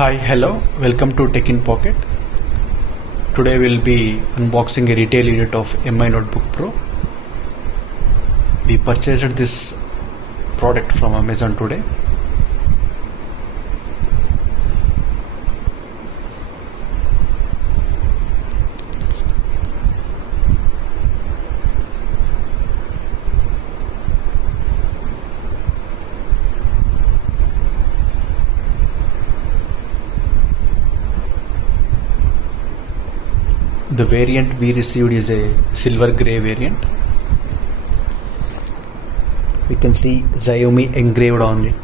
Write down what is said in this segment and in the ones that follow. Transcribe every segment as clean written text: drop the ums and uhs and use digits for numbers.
Hi, hello, welcome to Tech in Pocket. Today we'll be unboxing a retail unit of MI Notebook Pro. We purchased this product from Amazon today. The variant we received is a silver grey variant. We can see Xiaomi engraved on it.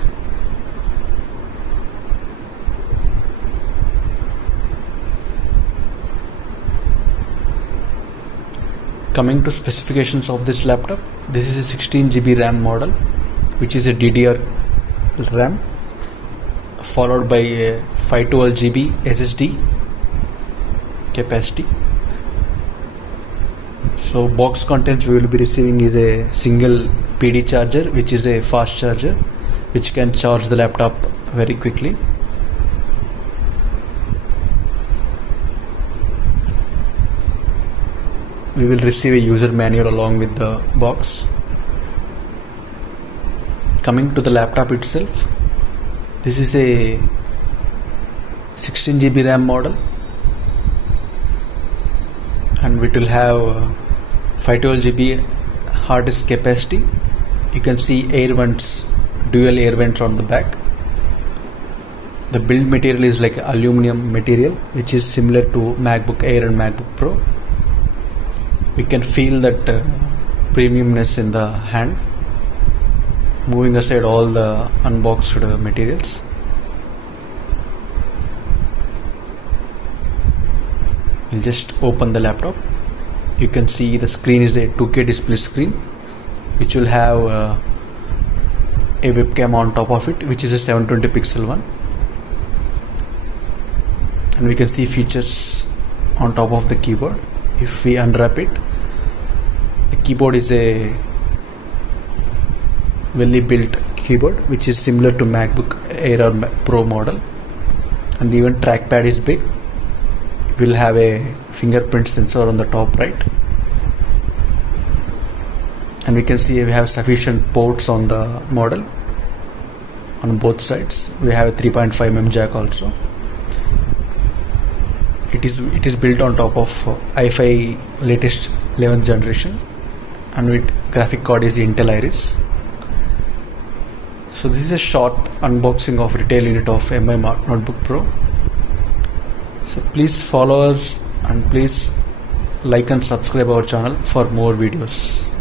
Coming to specifications of this laptop, this is a 16GB RAM model, which is a DDR RAM, followed by a 512GB SSD capacity. So box contents we will be receiving is a single PD charger, which is a fast charger which can charge the laptop very quickly. We will receive a user manual along with the box. Coming to the laptop itself, this is a 16GB RAM model, and it will have 512GB hard disk capacity. You can see air vents, dual air vents on the back. The build material is like aluminum material, which is similar to MacBook Air and MacBook Pro. We can feel that premiumness in the hand. Moving aside all the unboxed materials, we'll just open the laptop. You can see the screen is a 2K display screen, which will have a webcam on top of it, which is a 720 pixel one, and we can see features on top of the keyboard. If we unwrap it, the keyboard is a well built keyboard, which is similar to MacBook Air or Pro model, and even trackpad is big. We'll have a fingerprint sensor on the top right, and we can see we have sufficient ports on the model on both sides. We have a 3.5mm jack also. It is built on top of i5 latest 11th generation, and with graphic card is Intel Iris. So this is a short unboxing of retail unit of MI Notebook Pro. So please follow us and please like and subscribe our channel for more videos.